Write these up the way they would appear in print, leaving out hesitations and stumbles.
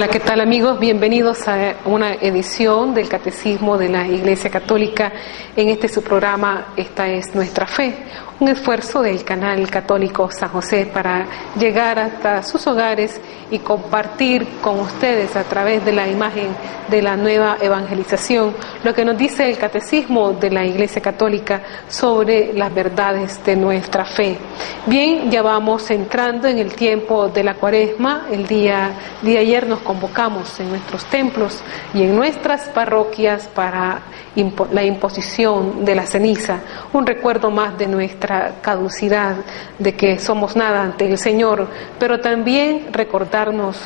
Hola, ¿qué tal amigos? Bienvenidos a una edición del Catecismo de la Iglesia Católica en este su programa Esta es nuestra fe, un esfuerzo del canal católico San José para llegar hasta sus hogares y compartir con ustedes a través de la imagen de la nueva evangelización lo que nos dice el Catecismo de la Iglesia Católica sobre las verdades de nuestra fe. Bien, ya vamos entrando en el tiempo de la Cuaresma. El día de ayer nos convocamos en nuestros templos y en nuestras parroquias para la imposición de la ceniza, un recuerdo más de nuestra caducidad, de que somos nada ante el Señor, pero también recordarnos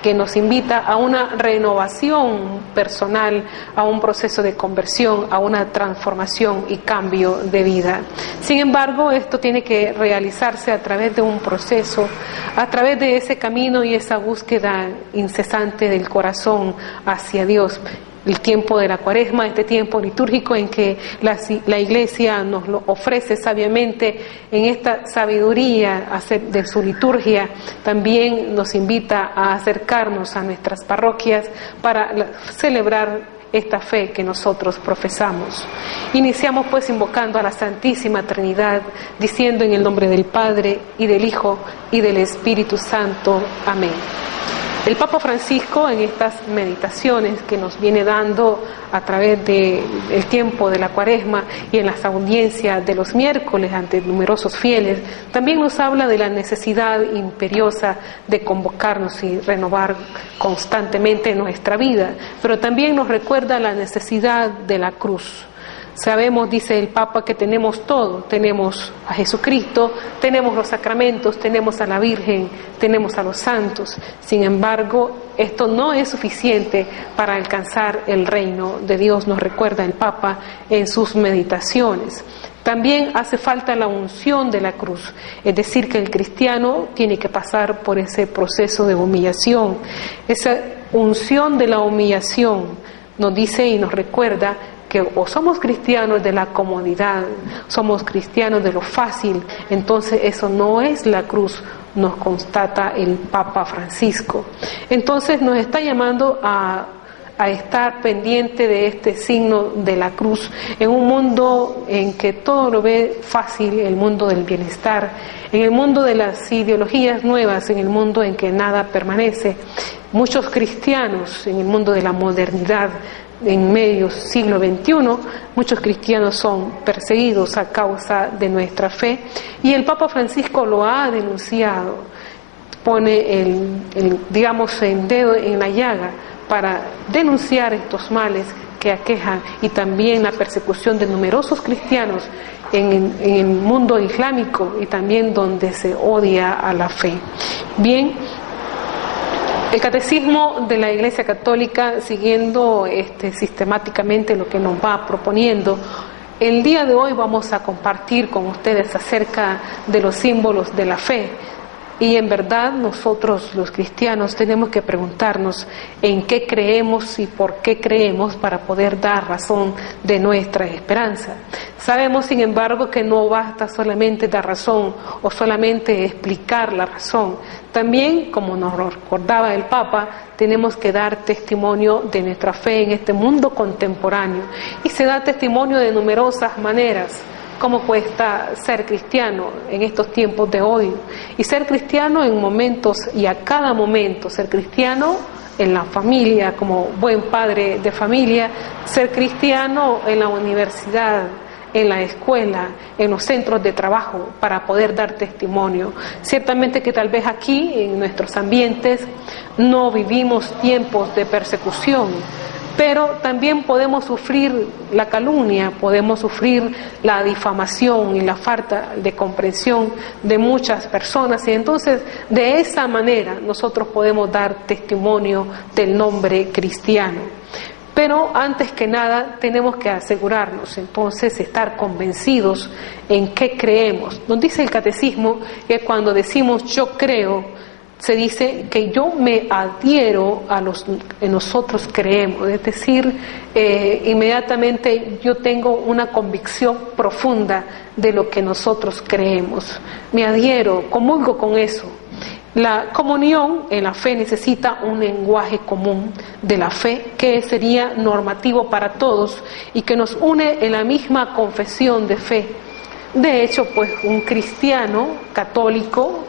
que nos invita a una renovación personal, a un proceso de conversión, a una transformación y cambio de vida. Sin embargo, esto tiene que realizarse a través de un proceso, a través de ese camino y esa búsqueda incesante del corazón hacia Dios. El tiempo de la Cuaresma, este tiempo litúrgico en que la Iglesia nos lo ofrece sabiamente en esta sabiduría de su liturgia, también nos invita a acercarnos a nuestras parroquias para celebrar esta fe que nosotros profesamos. Iniciamos pues invocando a la Santísima Trinidad, diciendo en el nombre del Padre, y del Hijo, y del Espíritu Santo. Amén. El Papa Francisco, en estas meditaciones que nos viene dando a través del tiempo de la Cuaresma y en las audiencias de los miércoles ante numerosos fieles, también nos habla de la necesidad imperiosa de convocarnos y renovar constantemente nuestra vida, pero también nos recuerda la necesidad de la cruz. Sabemos, dice el Papa, que tenemos todo, tenemos a Jesucristo, tenemos los sacramentos, tenemos a la Virgen, tenemos a los santos. Sin embargo, esto no es suficiente para alcanzar el reino de Dios, nos recuerda el Papa en sus meditaciones. También hace falta la unción de la cruz, es decir, que el cristiano tiene que pasar por ese proceso de humillación. Esa unción de la humillación nos dice y nos recuerda que o somos cristianos de la comodidad, somos cristianos de lo fácil, entonces eso no es la cruz, nos constata el Papa Francisco. Entonces nos está llamando a estar pendiente de este signo de la cruz en un mundo en que todo lo ve fácil, el mundo del bienestar, en el mundo de las ideologías nuevas, en el mundo en que nada permanece. Muchos cristianos en el mundo de la modernidad, en medio siglo XXI, muchos cristianos son perseguidos a causa de nuestra fe y el Papa Francisco lo ha denunciado, pone el dedo en la llaga para denunciar estos males que aquejan y también la persecución de numerosos cristianos en el mundo islámico y también donde se odia a la fe. Bien, el Catecismo de la Iglesia Católica, siguiendo sistemáticamente lo que nos va proponiendo, el día de hoy vamos a compartir con ustedes acerca de los símbolos de la fe. Y en verdad nosotros los cristianos tenemos que preguntarnos en qué creemos y por qué creemos para poder dar razón de nuestra esperanza. Sabemos, sin embargo, que no basta solamente dar razón o solamente explicar la razón. También, como nos recordaba el Papa, tenemos que dar testimonio de nuestra fe en este mundo contemporáneo. Y se da testimonio de numerosas maneras. ¿Cómo cuesta ser cristiano en estos tiempos de hoy? Y ser cristiano en momentos y a cada momento, ser cristiano en la familia, como buen padre de familia, ser cristiano en la universidad, en la escuela, en los centros de trabajo, para poder dar testimonio. Ciertamente que tal vez aquí, en nuestros ambientes, no vivimos tiempos de persecución, pero también podemos sufrir la calumnia, podemos sufrir la difamación y la falta de comprensión de muchas personas, y entonces de esa manera nosotros podemos dar testimonio del nombre cristiano. Pero antes que nada tenemos que asegurarnos, entonces, estar convencidos en qué creemos. Nos dice el Catecismo que cuando decimos yo creo, se dice que yo me adhiero a los que nosotros creemos, es decir, inmediatamente yo tengo una convicción profunda de lo que nosotros creemos, me adhiero, comulgo con eso. La comunión en la fe necesita un lenguaje común de la fe que sería normativo para todos y que nos une en la misma confesión de fe. De hecho, pues un cristiano católico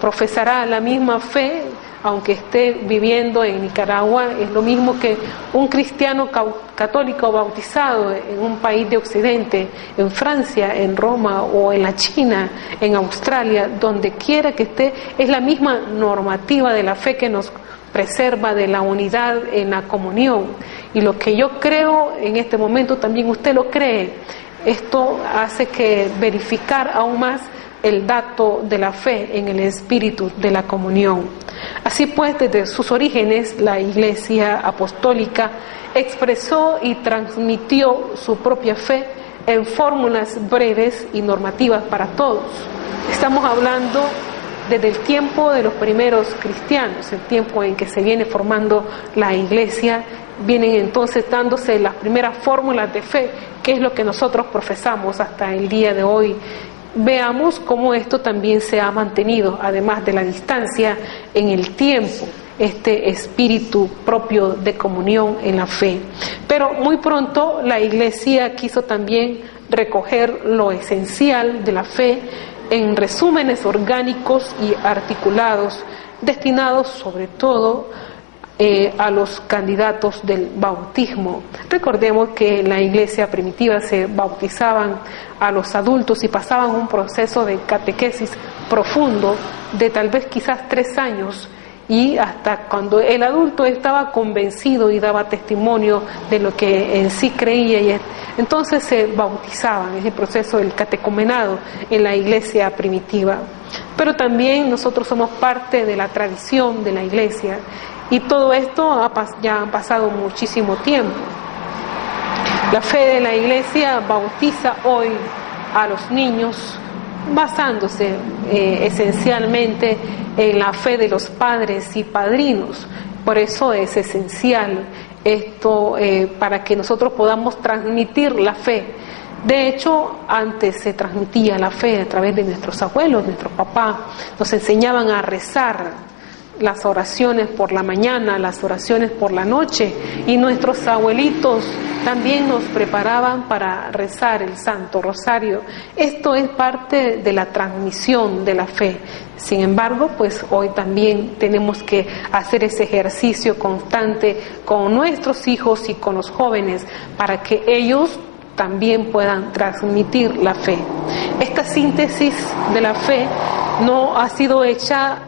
profesará la misma fe aunque esté viviendo en Nicaragua. Es lo mismo que un cristiano católico bautizado en un país de Occidente, en Francia, en Roma o en la China, en Australia, donde quiera que esté. Es la misma normativa de la fe que nos preserva de la unidad en la comunión. Y lo que yo creo en este momento también usted lo cree. Esto hace que verificar aún más el dato de la fe en el espíritu de la comunión. Así pues, desde sus orígenes, la Iglesia Apostólica expresó y transmitió su propia fe en fórmulas breves y normativas para todos. Estamos hablando desde el tiempo de los primeros cristianos, el tiempo en que se viene formando la Iglesia. Vienen entonces dándose las primeras fórmulas de fe, que es lo que nosotros profesamos hasta el día de hoy. Veamos cómo esto también se ha mantenido, además de la distancia en el tiempo, este espíritu propio de comunión en la fe. Pero muy pronto la Iglesia quiso también recoger lo esencial de la fe en resúmenes orgánicos y articulados, destinados sobre todo a los candidatos del bautismo. Recordemos que en la iglesia primitiva se bautizaban a los adultos y pasaban un proceso de catequesis profundo de tal vez quizás 3 años, y hasta cuando el adulto estaba convencido y daba testimonio de lo que en sí creía, y entonces se bautizaban. Es el proceso del catecumenado en la iglesia primitiva. Pero también nosotros somos parte de la tradición de la iglesia, y todo esto ya ha pasado muchísimo tiempo. La fe de la iglesia bautiza hoy a los niños basándose esencialmente en la fe de los padres y padrinos. Por eso es esencial esto para que nosotros podamos transmitir la fe. De hecho, antes se transmitía la fe a través de nuestros abuelos, nuestros papás. Nos enseñaban a rezar las oraciones por la mañana, las oraciones por la noche, y nuestros abuelitos también nos preparaban para rezar el Santo Rosario. Esto es parte de la transmisión de la fe. Sin embargo, pues hoy también tenemos que hacer ese ejercicio constante con nuestros hijos y con los jóvenes para que ellos también puedan transmitir la fe. Esta síntesis de la fe no ha sido hecha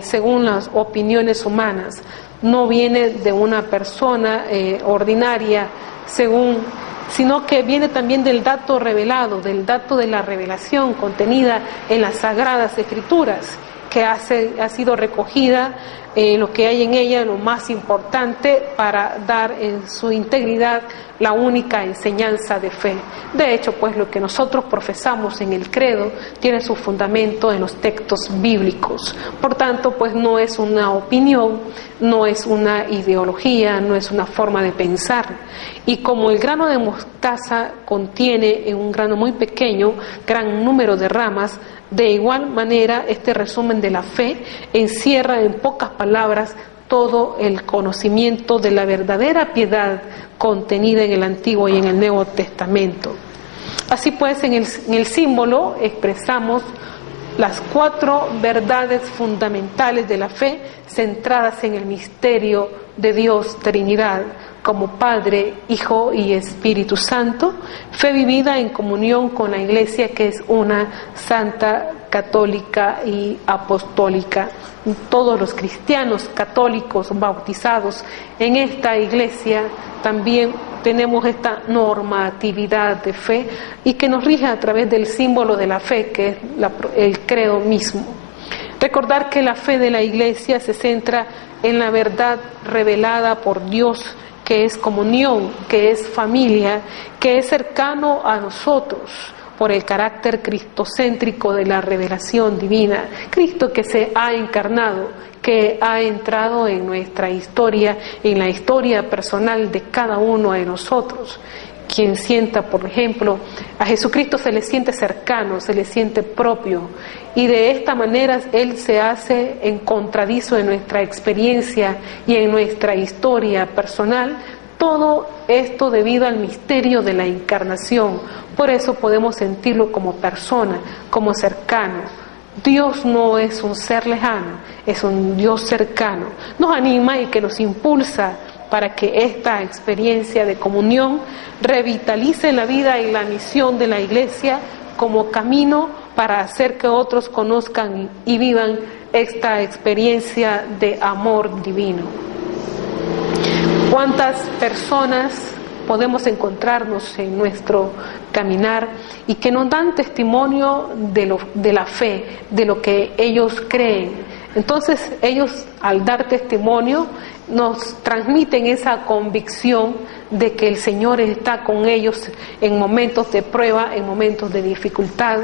según las opiniones humanas, no viene de una persona ordinaria, sino que viene también del dato revelado, del dato de la revelación contenida en las Sagradas Escrituras, que ha sido recogida lo que hay en ella, lo más importante para dar en su integridad la única enseñanza de fe. De hecho, pues lo que nosotros profesamos en el credo tiene su fundamento en los textos bíblicos. Por tanto, pues no es una opinión, no es una ideología, no es una forma de pensar. Y como el grano de mostaza contiene en un grano muy pequeño gran número de ramas, de igual manera este resumen de la fe encierra en pocas palabras todo el conocimiento de la verdadera piedad contenida en el Antiguo y en el Nuevo Testamento. Así pues, en el símbolo expresamos las 4 verdades fundamentales de la fe centradas en el misterio de Dios Trinidad, como Padre, Hijo y Espíritu Santo, fe vivida en comunión con la Iglesia, que es una, santa, católica y apostólica. Todos los cristianos católicos bautizados en esta Iglesia también tenemos esta normatividad de fe y que nos rige a través del símbolo de la fe, que es el credo mismo. Recordar que la fe de la Iglesia se centra en la verdad revelada por Dios, que es comunión, que es familia, que es cercano a nosotros por el carácter cristocéntrico de la revelación divina. Cristo que se ha encarnado, que ha entrado en nuestra historia, en la historia personal de cada uno de nosotros, quien sienta, por ejemplo, a Jesucristo se le siente cercano, se le siente propio, y de esta manera Él se hace en contradizo en nuestra experiencia y en nuestra historia personal. Todo esto debido al misterio de la encarnación. Por eso podemos sentirlo como persona, como cercano. Dios no es un ser lejano, es un Dios cercano. Nos anima y que nos impulsa para que esta experiencia de comunión revitalice la vida y la misión de la Iglesia como camino para hacer que otros conozcan y vivan esta experiencia de amor divino. ¿Cuántas personas podemos encontrarnos en nuestro caminar y que nos dan testimonio de la fe, de lo que ellos creen? Entonces ellos, al dar testimonio, nos transmiten esa convicción de que el Señor está con ellos en momentos de prueba, en momentos de dificultad.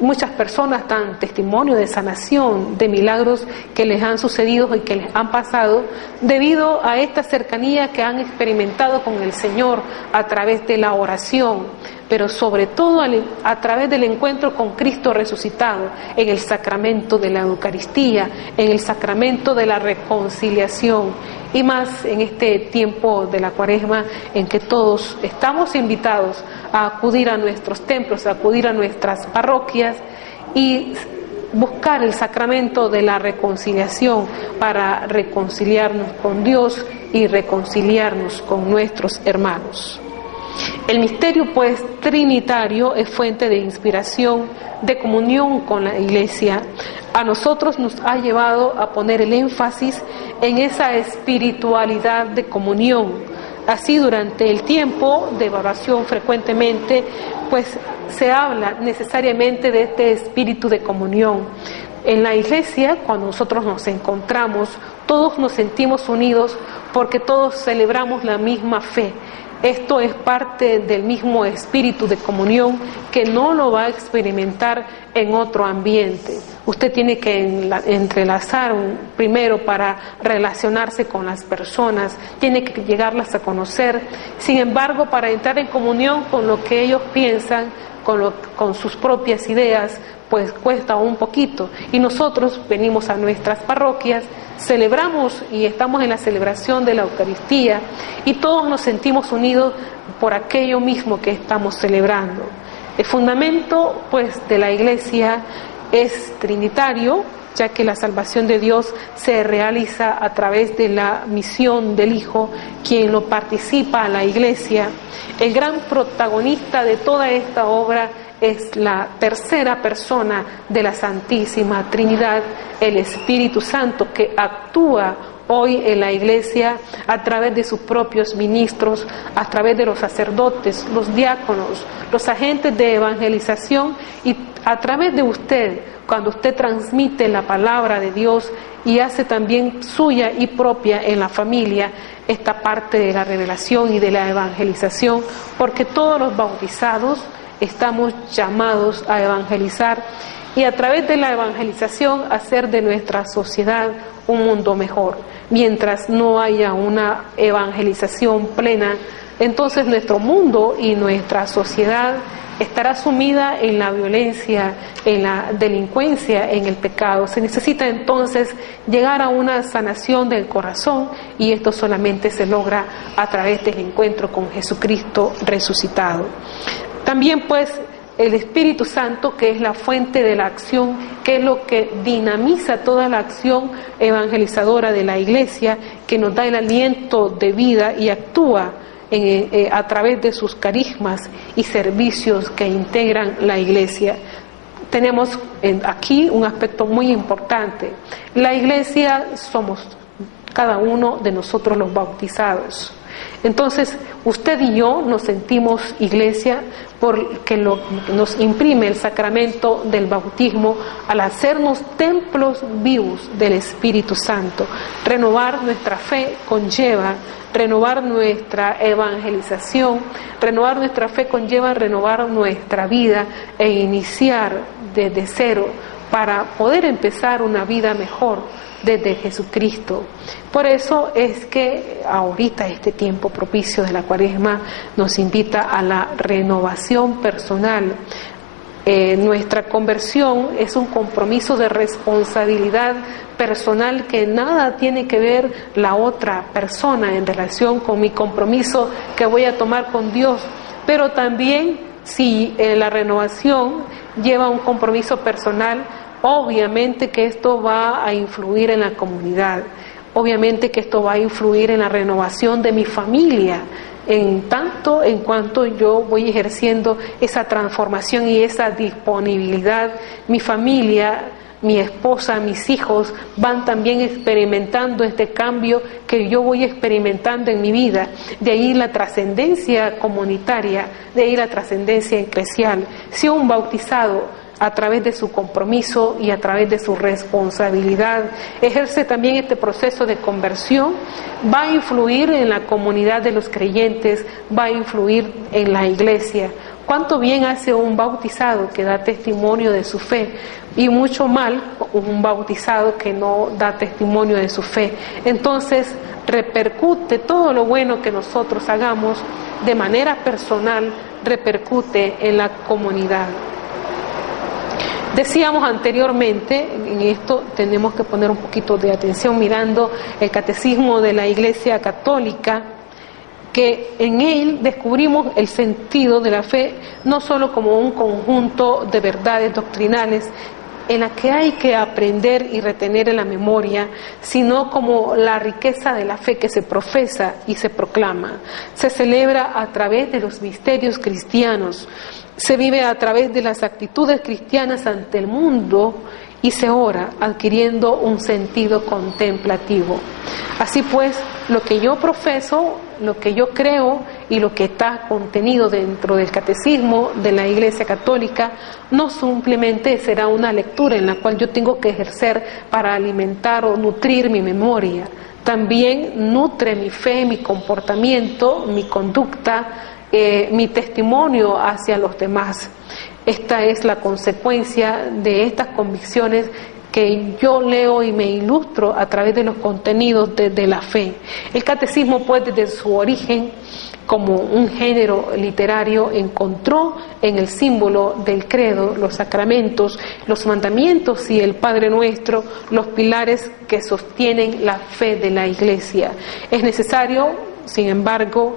Muchas personas dan testimonio de sanación, de milagros que les han sucedido y que les han pasado debido a esta cercanía que han experimentado con el Señor a través de la oración, pero sobre todo a través del encuentro con Cristo resucitado en el sacramento de la Eucaristía, en el sacramento de la reconciliación, y más en este tiempo de la Cuaresma en que todos estamos invitados a acudir a nuestros templos, a acudir a nuestras parroquias y buscar el sacramento de la reconciliación para reconciliarnos con Dios y reconciliarnos con nuestros hermanos. El misterio, pues, trinitario es fuente de inspiración, de comunión con la Iglesia. A nosotros nos ha llevado a poner el énfasis en esa espiritualidad de comunión. Así, durante el tiempo de oración frecuentemente, pues, se habla necesariamente de este espíritu de comunión. En la Iglesia, cuando nosotros nos encontramos, todos nos sentimos unidos porque todos celebramos la misma fe. Esto es parte del mismo espíritu de comunión que no lo va a experimentar en otro ambiente. Usted tiene que entrelazar primero para relacionarse con las personas, tiene que llegarlas a conocer. Sin embargo, para entrar en comunión con lo que ellos piensan, con sus propias ideas, pues cuesta un poquito. Y nosotros venimos a nuestras parroquias, celebramos y estamos en la celebración de la Eucaristía y todos nos sentimos unidos por aquello mismo que estamos celebrando. El fundamento, pues, de la Iglesia es trinitario, ya que la salvación de Dios se realiza a través de la misión del Hijo, quien lo participa a la Iglesia. El gran protagonista de toda esta obra es la tercera persona de la Santísima Trinidad, el Espíritu Santo, que actúa hoy en la Iglesia a través de sus propios ministros, a través de los sacerdotes, los diáconos, los agentes de evangelización y a través de usted, cuando usted transmite la palabra de Dios y hace también suya y propia en la familia esta parte de la revelación y de la evangelización, porque todos los bautizados estamos llamados a evangelizar y a través de la evangelización hacer de nuestra sociedad un mundo mejor. Mientras no haya una evangelización plena, entonces nuestro mundo y nuestra sociedad estará sumida en la violencia, en la delincuencia, en el pecado. Se necesita entonces llegar a una sanación del corazón y esto solamente se logra a través del encuentro con Jesucristo resucitado. También, pues, el Espíritu Santo, que es la fuente de la acción, que es lo que dinamiza toda la acción evangelizadora de la Iglesia, que nos da el aliento de vida y actúa a través de sus carismas y servicios que integran la Iglesia. Tenemos aquí un aspecto muy importante. La Iglesia somos cada uno de nosotros los bautizados. Entonces, usted y yo nos sentimos Iglesia porque nos imprime el sacramento del bautismo al hacernos templos vivos del Espíritu Santo. Renovar nuestra fe conlleva renovar nuestra evangelización, renovar nuestra fe conlleva renovar nuestra vida e iniciar desde cero para poder empezar una vida mejor desde Jesucristo. Por eso es que ahorita este tiempo propicio de la Cuaresma nos invita a la renovación personal. Nuestra conversión es un compromiso de responsabilidad personal que nada tiene que ver la otra persona en relación con mi compromiso que voy a tomar con Dios, pero también si la renovación lleva un compromiso personal, obviamente que esto va a influir en la comunidad, obviamente que esto va a influir en la renovación de mi familia, en tanto en cuanto yo voy ejerciendo esa transformación y esa disponibilidad. Mi familia, mi esposa, mis hijos van también experimentando este cambio que yo voy experimentando en mi vida. De ahí la trascendencia comunitaria, de ahí la trascendencia eclesial. Si un bautizado, a través de su compromiso y a través de su responsabilidad, ejerce también este proceso de conversión, va a influir en la comunidad de los creyentes, va a influir en la iglesia. Cuánto bien hace un bautizado que da testimonio de su fe, y mucho mal un bautizado que no da testimonio de su fe. Entonces repercute todo lo bueno que nosotros hagamos de manera personal, repercute en la comunidad. Decíamos anteriormente, en esto tenemos que poner un poquito de atención mirando el catecismo de la Iglesia Católica, que en él descubrimos el sentido de la fe no solo como un conjunto de verdades doctrinales en las que hay que aprender y retener en la memoria, sino como la riqueza de la fe que se profesa y se proclama. Se celebra a través de los misterios cristianos, se vive a través de las actitudes cristianas ante el mundo y se ora adquiriendo un sentido contemplativo. Así pues, lo que yo profeso, lo que yo creo y lo que está contenido dentro del catecismo de la Iglesia Católica no simplemente será una lectura en la cual yo tengo que ejercer para alimentar o nutrir mi memoria. También nutre mi fe, mi comportamiento, mi conducta, mi testimonio hacia los demás. Esta es la consecuencia de estas convicciones que yo leo y me ilustro a través de los contenidos de la fe. El catecismo, pues, desde su origen como un género literario, encontró en el símbolo del credo, los sacramentos, los mandamientos y el Padre Nuestro los pilares que sostienen la fe de la Iglesia. Es necesario, sin embargo,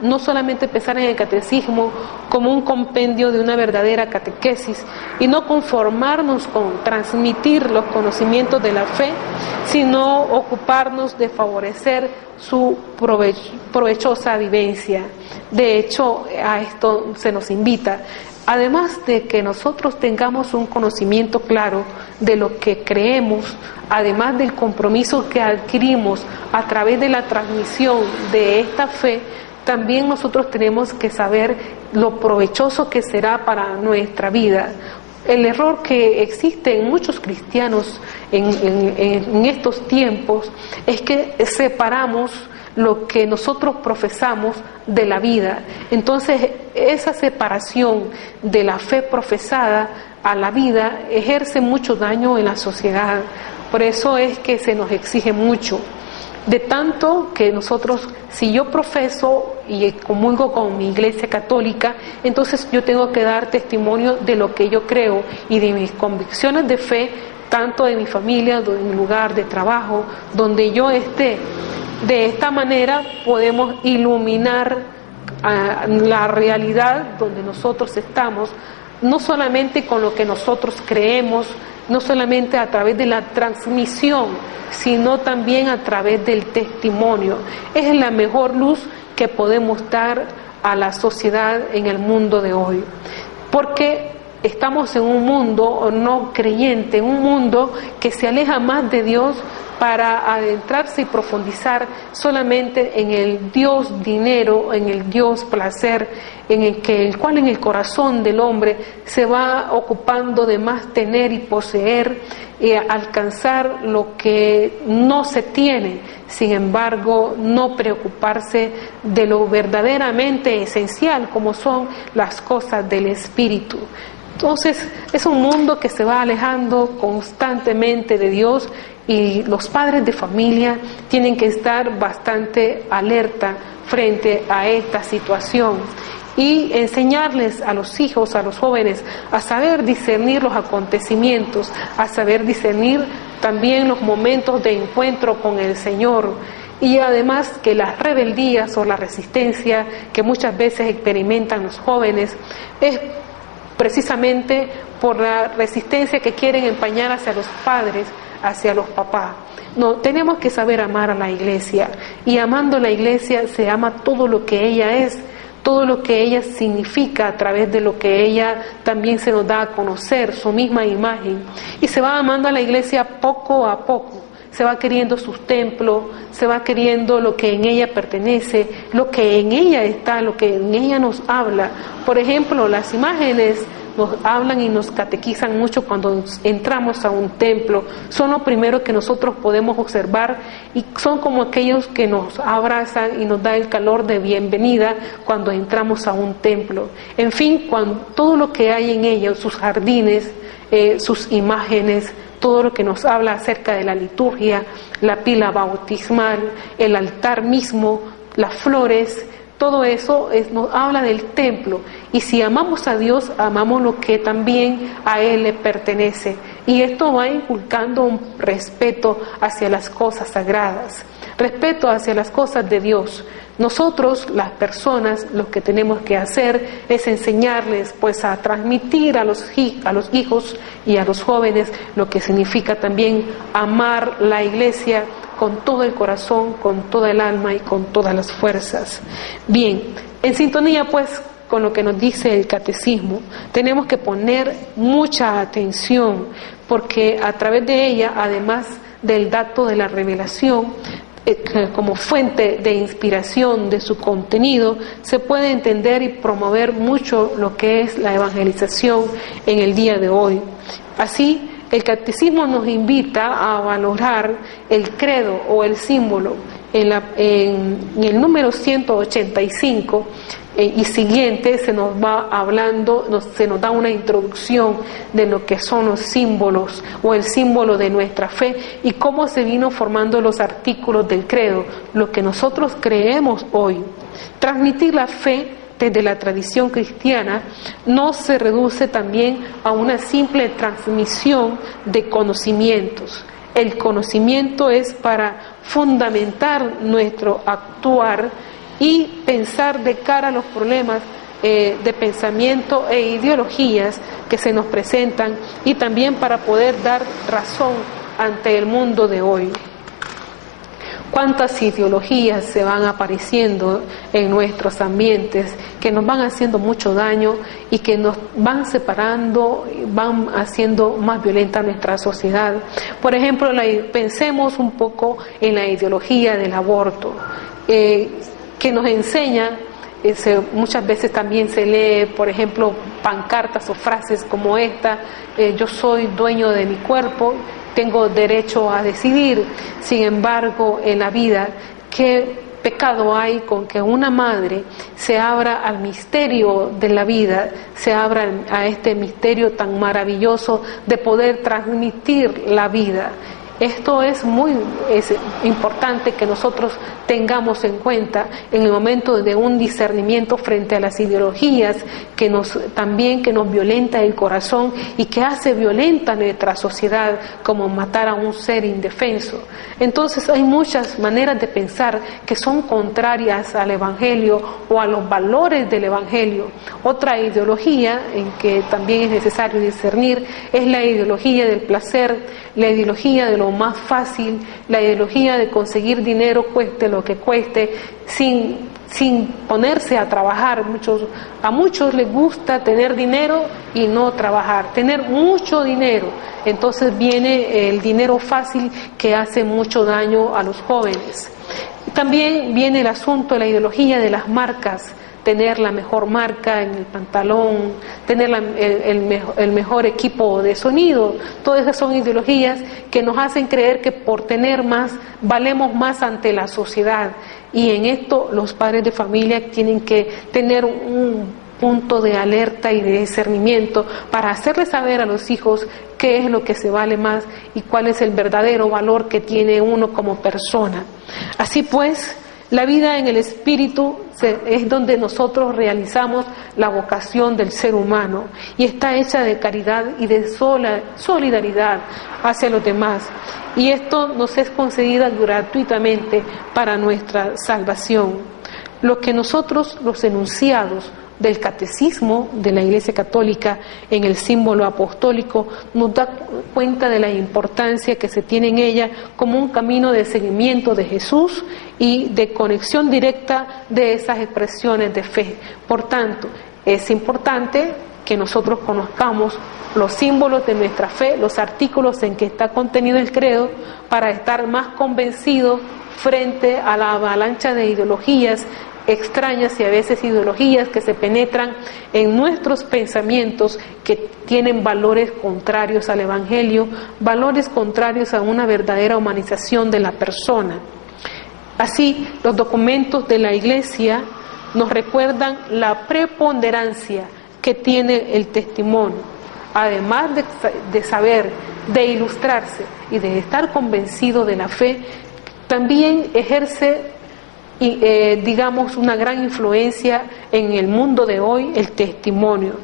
no solamente pensar en el catecismo como un compendio de una verdadera catequesis y no conformarnos con transmitir los conocimientos de la fe, sino ocuparnos de favorecer su provechosa vivencia. De hecho, a esto se nos invita. Además de que nosotros tengamos un conocimiento claro de lo que creemos, además del compromiso que adquirimos a través de la transmisión de esta fe, también nosotros tenemos que saber lo provechoso que será para nuestra vida. El error que existe en muchos cristianos en estos tiempos es que separamos lo que nosotros profesamos de la vida. Entonces, esa separación de la fe profesada a la vida ejerce mucho daño en la sociedad. Por eso es que se nos exige mucho. De tanto que nosotros, si yo profeso y comulgo con mi Iglesia Católica, entonces yo tengo que dar testimonio de lo que yo creo y de mis convicciones de fe, tanto de mi familia, de mi lugar de trabajo, donde yo esté. De esta manera podemos iluminar la realidad donde nosotros estamos, no solamente con lo que nosotros creemos, no solamente a través de la transmisión, sino también a través del testimonio. Es la mejor luz que podemos dar a la sociedad en el mundo de hoy, porque estamos en un mundo no creyente, en un mundo que se aleja más de Dios para adentrarse y profundizar solamente en el Dios dinero, en el Dios placer, el cual en el corazón del hombre se va ocupando de más tener y poseer y alcanzar lo que no se tiene, sin embargo no preocuparse de lo verdaderamente esencial como son las cosas del espíritu. Entonces, es un mundo que se va alejando constantemente de Dios y los padres de familia tienen que estar bastante alerta frente a esta situación y enseñarles a los hijos, a los jóvenes, a saber discernir los acontecimientos, a saber discernir también los momentos de encuentro con el Señor. Y además que las rebeldías o la resistencia que muchas veces experimentan los jóvenes es precisamente por la resistencia que quieren empañar hacia los padres, hacia los papás. No, tenemos que saber amar a la iglesia, y amando a la iglesia se ama todo lo que ella es, todo lo que ella significa a través de lo que ella también se nos da a conocer, su misma imagen. Y se va amando a la iglesia poco a poco, se va queriendo sus templos, se va queriendo lo que en ella pertenece, lo que en ella está, lo que en ella nos habla. Por ejemplo, las imágenes nos hablan y nos catequizan mucho cuando entramos a un templo. Son lo primero que nosotros podemos observar y son como aquellos que nos abrazan y nos da el calor de bienvenida cuando entramos a un templo. En fin, todo lo que hay en ellos, sus jardines, sus imágenes, todo lo que nos habla acerca de la liturgia, la pila bautismal, el altar mismo, las flores, todo eso nos habla del templo. Y si amamos a Dios, amamos lo que también a Él le pertenece. Y esto va inculcando un respeto hacia las cosas sagradas, respeto hacia las cosas de Dios. Nosotros, las personas, lo que tenemos que hacer es enseñarles, pues, a transmitir a los hijos y a los jóvenes lo que significa también amar la iglesia con todo el corazón, con toda el alma y con todas las fuerzas. Bien, en sintonía, pues, con lo que nos dice el catecismo, tenemos que poner mucha atención, porque a través de ella, además del dato de la revelación, como fuente de inspiración de su contenido, se puede entender y promover mucho lo que es la evangelización en el día de hoy. Así, el catecismo nos invita a valorar el credo o el símbolo. En el número 185 y siguiente se nos va hablando, se nos da una introducción de lo que son los símbolos o el símbolo de nuestra fe y cómo se vino formando los artículos del credo, lo que nosotros creemos hoy. Transmitir la fe desde la tradición cristiana no se reduce también a una simple transmisión de conocimientos. El conocimiento es para fundamentar nuestro actuar y pensar de cara a los problemas de pensamiento e ideologías que se nos presentan, y también para poder dar razón ante el mundo de hoy. Cuántas ideologías se van apareciendo en nuestros ambientes que nos van haciendo mucho daño y que nos van separando, van haciendo más violenta nuestra sociedad. Por ejemplo, pensemos un poco en la ideología del aborto, que nos enseña, muchas veces también se lee, por ejemplo, pancartas o frases como esta: yo soy dueño de mi cuerpo, tengo derecho a decidir. Sin embargo, en la vida, ¿qué pecado hay con que una madre se abra al misterio de la vida, se abra a este misterio tan maravilloso de poder transmitir la vida? Esto es importante que nosotros tengamos en cuenta en el momento de un discernimiento frente a las ideologías que nos violenta el corazón y que hace violenta nuestra sociedad, como matar a un ser indefenso. Entonces hay muchas maneras de pensar que son contrarias al Evangelio o a los valores del Evangelio. Otra ideología en que también es necesario discernir es la ideología del placer, la ideología de lo más fácil, la ideología de conseguir dinero cueste lo que cueste, sin ponerse a trabajar. A muchos les gusta tener dinero y no trabajar, tener mucho dinero. Entonces viene el dinero fácil que hace mucho daño a los jóvenes. También viene el asunto de la ideología de las marcas, tener la mejor marca en el pantalón, tener el mejor equipo de sonido. Todas esas son ideologías que nos hacen creer que por tener más valemos más ante la sociedad, y en esto los padres de familia tienen que tener punto de alerta y de discernimiento para hacerle saber a los hijos qué es lo que se vale más y cuál es el verdadero valor que tiene uno como persona. Así pues, la vida en el Espíritu es donde nosotros realizamos la vocación del ser humano y está hecha de caridad y de solidaridad hacia los demás. Y esto nos es concedida gratuitamente para nuestra salvación. Lo que nosotros, los enunciados del catecismo de la Iglesia Católica en el símbolo apostólico, nos da cuenta de la importancia que se tiene en ella como un camino de seguimiento de Jesús y de conexión directa de esas expresiones de fe. Por tanto, es importante que nosotros conozcamos los símbolos de nuestra fe, los artículos en que está contenido el credo, para estar más convencidos frente a la avalancha de ideologías extrañas y a veces ideologías que se penetran en nuestros pensamientos, que tienen valores contrarios al Evangelio, valores contrarios a una verdadera humanización de la persona. Así, los documentos de la Iglesia nos recuerdan la preponderancia que tiene el testimonio, además de saber, de ilustrarse y de estar convencido de la fe. También ejerce digamos una gran influencia en el mundo de hoy el testimonio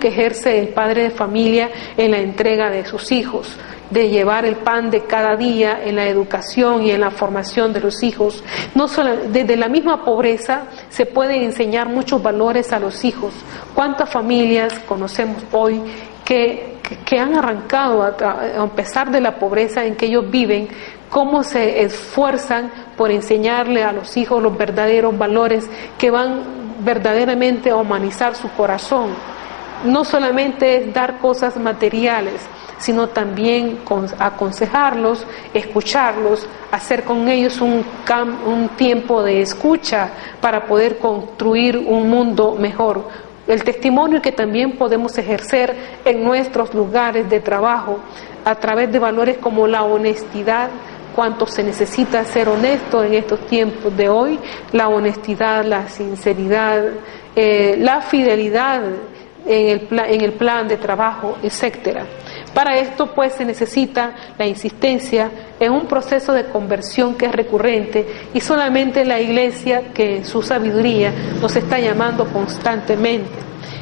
que ejerce el padre de familia en la entrega de sus hijos, de llevar el pan de cada día en la educación y en la formación de los hijos. No solo, desde la misma pobreza se pueden enseñar muchos valores a los hijos. ¿Cuántas familias conocemos hoy que han arrancado, a pesar de la pobreza en que ellos viven, cómo se esfuerzan por enseñarle a los hijos los verdaderos valores que van verdaderamente a humanizar su corazón? No solamente es dar cosas materiales, sino también aconsejarlos, escucharlos, hacer con ellos un tiempo de escucha para poder construir un mundo mejor. El testimonio que también podemos ejercer en nuestros lugares de trabajo a través de valores como la honestidad. Cuánto se necesita ser honesto en estos tiempos de hoy, la honestidad, la sinceridad, la fidelidad en el plan de trabajo, etcétera. Para esto pues se necesita la insistencia en un proceso de conversión que es recurrente, y solamente la Iglesia, que en su sabiduría nos está llamando constantemente.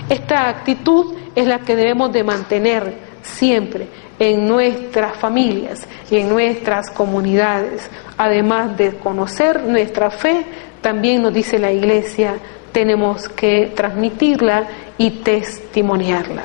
Esta actitud es la que debemos de mantener siempre en nuestras familias y en nuestras comunidades. Además de conocer nuestra fe, también nos dice la Iglesia, tenemos que transmitirla y testimoniarla.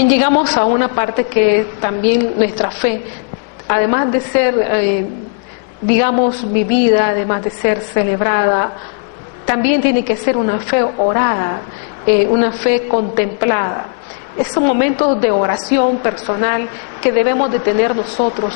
Bien, llegamos a una parte que también nuestra fe, además de ser, digamos, vivida, además de ser celebrada, también tiene que ser una fe orada, una fe contemplada. Esos momentos de oración personal que debemos de tener nosotros.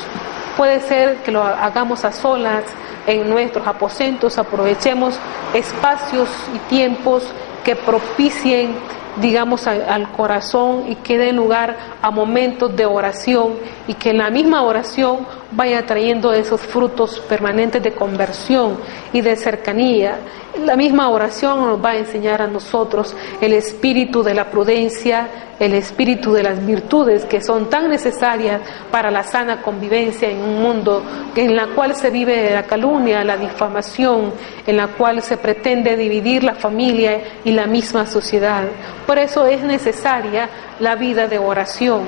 Puede ser que lo hagamos a solas, en nuestros aposentos, aprovechemos espacios y tiempos que propicien, digamos, al corazón y que den lugar a momentos de oración y que la misma oración vaya trayendo esos frutos permanentes de conversión y de cercanía. La misma oración nos va a enseñar a nosotros el espíritu de la prudencia, el espíritu de las virtudes que son tan necesarias para la sana convivencia en un mundo en la cual se vive la calumnia, la difamación, en la cual se pretende dividir la familia y la misma sociedad. Por eso es necesaria la vida de oración,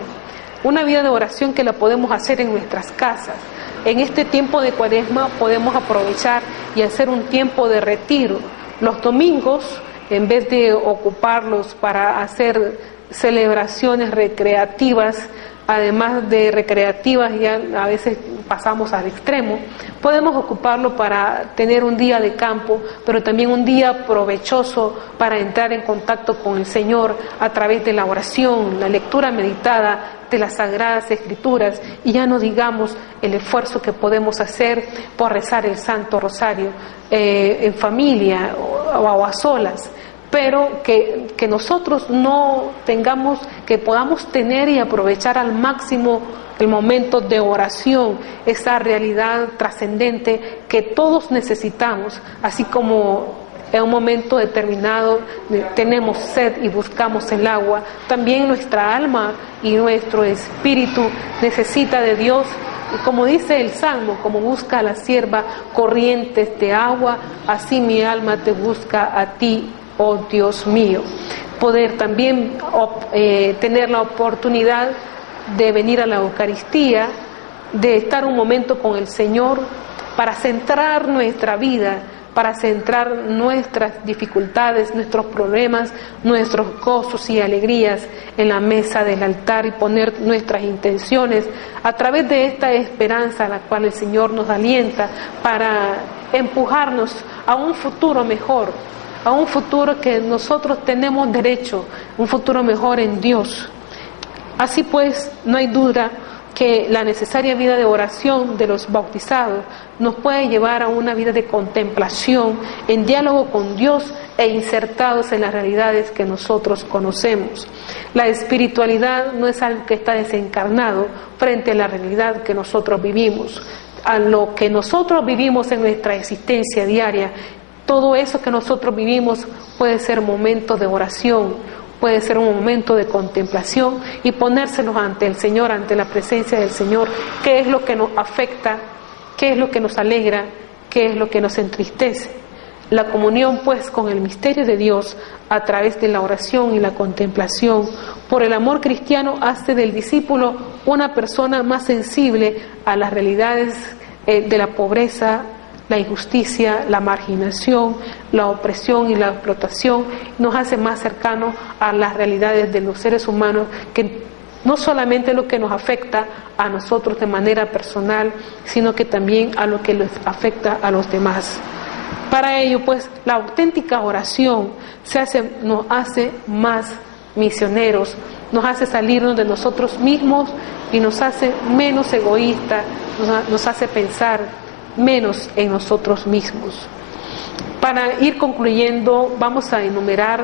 una vida de oración que la podemos hacer en nuestras casas. En este tiempo de Cuaresma podemos aprovechar y hacer un tiempo de retiro. Los domingos, en vez de ocuparlos para hacer celebraciones recreativas, además de recreativas, ya a veces pasamos al extremo, podemos ocuparlo para tener un día de campo, pero también un día provechoso para entrar en contacto con el Señor a través de la oración, la lectura meditada de las Sagradas Escrituras, y ya no digamos el esfuerzo que podemos hacer por rezar el Santo Rosario en familia o a solas. Pero que nosotros no tengamos, que podamos tener y aprovechar al máximo el momento de oración, esa realidad trascendente que todos necesitamos, así como en un momento determinado tenemos sed y buscamos el agua, también nuestra alma y nuestro espíritu necesita de Dios. Y como dice el Salmo, como busca a la sierva corrientes de agua, así mi alma te busca a ti, oh Dios mío. Poder también tener la oportunidad de venir a la Eucaristía, de estar un momento con el Señor para centrar nuestra vida, para centrar nuestras dificultades, nuestros problemas, nuestros gozos y alegrías en la mesa del altar y poner nuestras intenciones a través de esta esperanza a la cual el Señor nos alienta para empujarnos a un futuro mejor, a un futuro que nosotros tenemos derecho, un futuro mejor en Dios. Así pues, no hay duda que la necesaria vida de oración de los bautizados nos puede llevar a una vida de contemplación, en diálogo con Dios e insertados en las realidades que nosotros conocemos. La espiritualidad no es algo que está desencarnado frente a la realidad que nosotros vivimos, a lo que nosotros vivimos en nuestra existencia diaria. Todo eso que nosotros vivimos puede ser momento de oración, puede ser un momento de contemplación y ponérselos ante el Señor, ante la presencia del Señor, qué es lo que nos afecta, qué es lo que nos alegra, qué es lo que nos entristece. La comunión pues con el misterio de Dios a través de la oración y la contemplación por el amor cristiano hace del discípulo una persona más sensible a las realidades de la pobreza, la injusticia, la marginación, la opresión y la explotación. Nos hace más cercanos a las realidades de los seres humanos, que no solamente lo que nos afecta a nosotros de manera personal, sino que también a lo que les afecta a los demás. Para ello, pues, la auténtica oración nos hace más misioneros, nos hace salirnos de nosotros mismos y nos hace menos egoístas, nos hace pensar menos en nosotros mismos. Para ir concluyendo, vamos a enumerar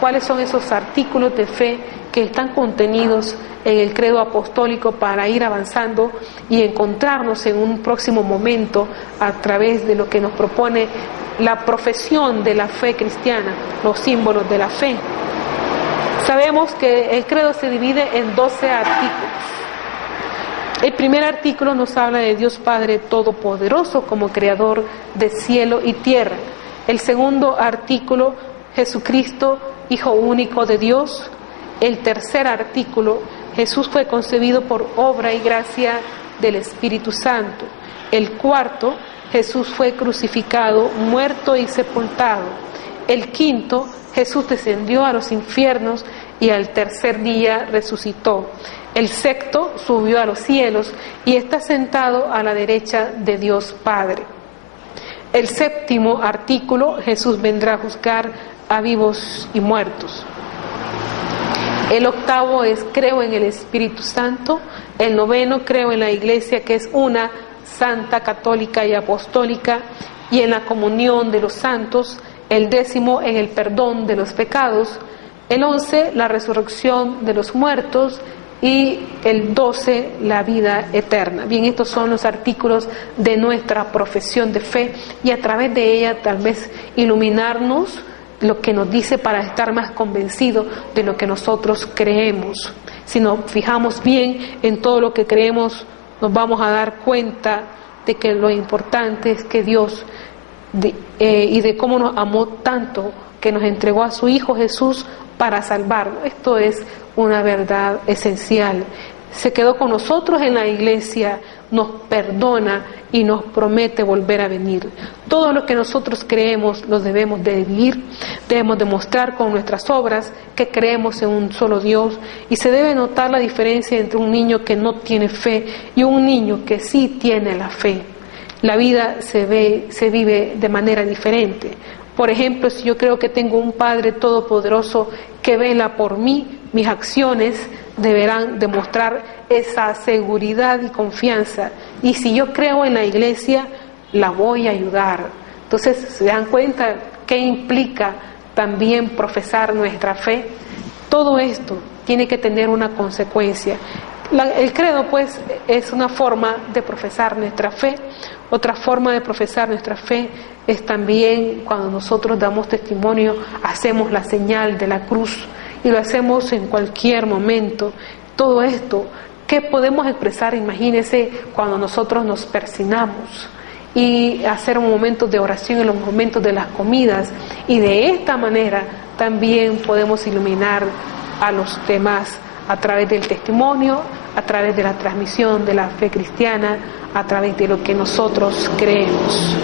cuáles son esos artículos de fe que están contenidos en el credo apostólico para ir avanzando y encontrarnos en un próximo momento a través de lo que nos propone la profesión de la fe cristiana, los símbolos de la fe. Sabemos que el credo se divide en 12 artículos. El primer artículo nos habla de Dios Padre Todopoderoso como Creador de cielo y tierra. El segundo artículo, Jesucristo, Hijo único de Dios. El tercer artículo, Jesús fue concebido por obra y gracia del Espíritu Santo. El cuarto, Jesús fue crucificado, muerto y sepultado. El quinto, Jesús descendió a los infiernos y al tercer día resucitó. El sexto subió a los cielos y está sentado a la derecha de Dios Padre. El séptimo artículo, Jesús vendrá a juzgar a vivos y muertos. El octavo es creo en el Espíritu Santo. El noveno, creo en la Iglesia, que es una, santa, católica y apostólica, y en la comunión de los santos. El décimo, en el perdón de los pecados. El 11, la resurrección de los muertos. Y el 12, la vida eterna. Bien, estos son los artículos de nuestra profesión de fe, y a través de ella tal vez iluminarnos lo que nos dice para estar más convencidos de lo que nosotros creemos. Si nos fijamos bien en todo lo que creemos, nos vamos a dar cuenta de que lo importante es que Dios, y de cómo nos amó tanto, que nos entregó a su Hijo Jesús para salvarnos. Esto es una verdad esencial. Se quedó con nosotros en la iglesia, nos perdona y nos promete volver a venir. Todo lo que nosotros creemos lo debemos de vivir, debemos demostrar con nuestras obras que creemos en un solo Dios, y se debe notar la diferencia entre un niño que no tiene fe y un niño que sí tiene la fe. La vida se vive de manera diferente. Por ejemplo, si yo creo que tengo un Padre todopoderoso que vela por mí, mis acciones deberán demostrar esa seguridad y confianza. Y si yo creo en la iglesia, la voy a ayudar. Entonces, ¿se dan cuenta qué implica también profesar nuestra fe? Todo esto tiene que tener una consecuencia. El credo, pues, es una forma de profesar nuestra fe. Otra forma de profesar nuestra fe es también cuando nosotros damos testimonio, hacemos la señal de la cruz, y lo hacemos en cualquier momento. Todo esto, ¿qué podemos expresar? Imagínense cuando nosotros nos persignamos y hacer un momento de oración en los momentos de las comidas, y de esta manera también podemos iluminar a los demás a través del testimonio, a través de la transmisión de la fe cristiana, a través de lo que nosotros creemos.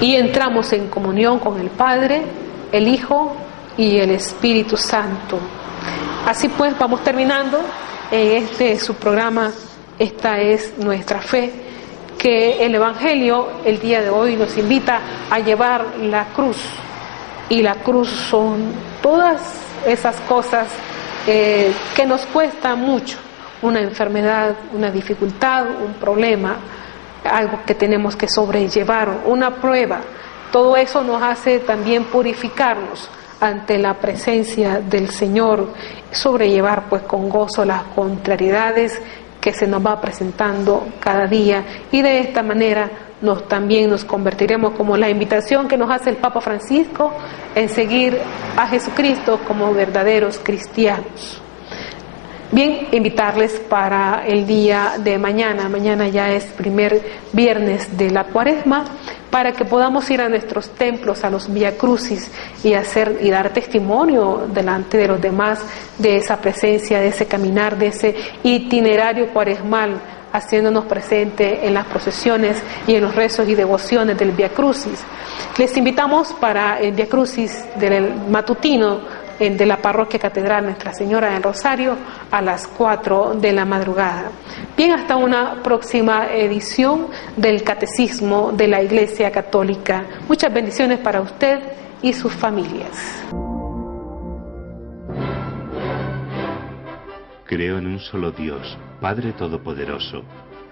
Y entramos en comunión con el Padre, el Hijo y el Espíritu Santo. Así pues, vamos terminando su programa. Esta es nuestra fe, que el Evangelio el día de hoy nos invita a llevar la cruz, y la cruz son todas esas cosas que nos cuesta mucho, una enfermedad, una dificultad, un problema, algo que tenemos que sobrellevar, una prueba. Todo eso nos hace también purificarnos ante la presencia del Señor, sobrellevar pues con gozo las contrariedades que se nos va presentando cada día, y de esta manera también nos convertiremos, como la invitación que nos hace el Papa Francisco, en seguir a Jesucristo como verdaderos cristianos. Bien, invitarles para el día de mañana. Mañana ya es primer viernes de la Cuaresma, para que podamos ir a nuestros templos, a los Vía Crucis, y dar testimonio delante de los demás de esa presencia, de ese caminar, de ese itinerario cuaresmal, haciéndonos presente en las procesiones y en los rezos y devociones del Vía Crucis. Les invitamos para el Vía Crucis del matutino de la Parroquia Catedral Nuestra Señora del Rosario a las 4 de la madrugada. Bien, hasta una próxima edición del Catecismo de la Iglesia Católica. Muchas bendiciones para usted y sus familias. Creo en un solo Dios, Padre Todopoderoso,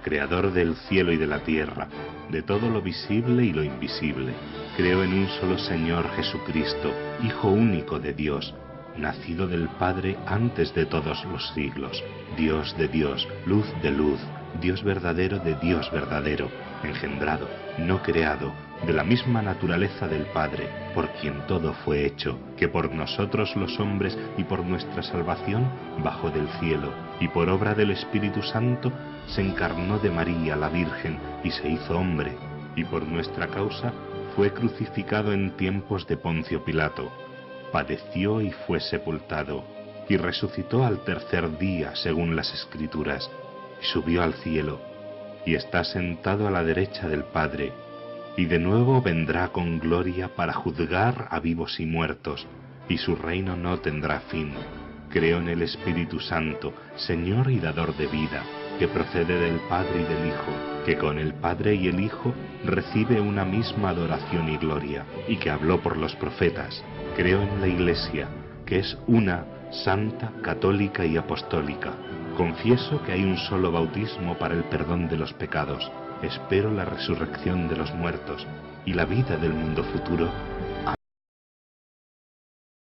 Creador del cielo y de la tierra, de todo lo visible y lo invisible. Creo en un solo Señor Jesucristo, Hijo único de Dios, nacido del Padre antes de todos los siglos, Dios de Dios, luz de luz, Dios verdadero de Dios verdadero, engendrado, no creado, de la misma naturaleza del Padre, por quien todo fue hecho, que por nosotros los hombres y por nuestra salvación bajó del cielo, y por obra del Espíritu Santo se encarnó de María la Virgen y se hizo hombre, y por nuestra causa fue crucificado en tiempos de Poncio Pilato, padeció y fue sepultado, y resucitó al tercer día según las Escrituras, y subió al cielo, y está sentado a la derecha del Padre, y de nuevo vendrá con gloria para juzgar a vivos y muertos, y su reino no tendrá fin. Creo en el Espíritu Santo, Señor y dador de vida, que procede del Padre y del Hijo, que con el Padre y el Hijo recibe una misma adoración y gloria, y que habló por los profetas. Creo en la Iglesia, que es una, santa, católica y apostólica. Confieso que hay un solo bautismo para el perdón de los pecados. Espero la resurrección de los muertos y la vida del mundo futuro.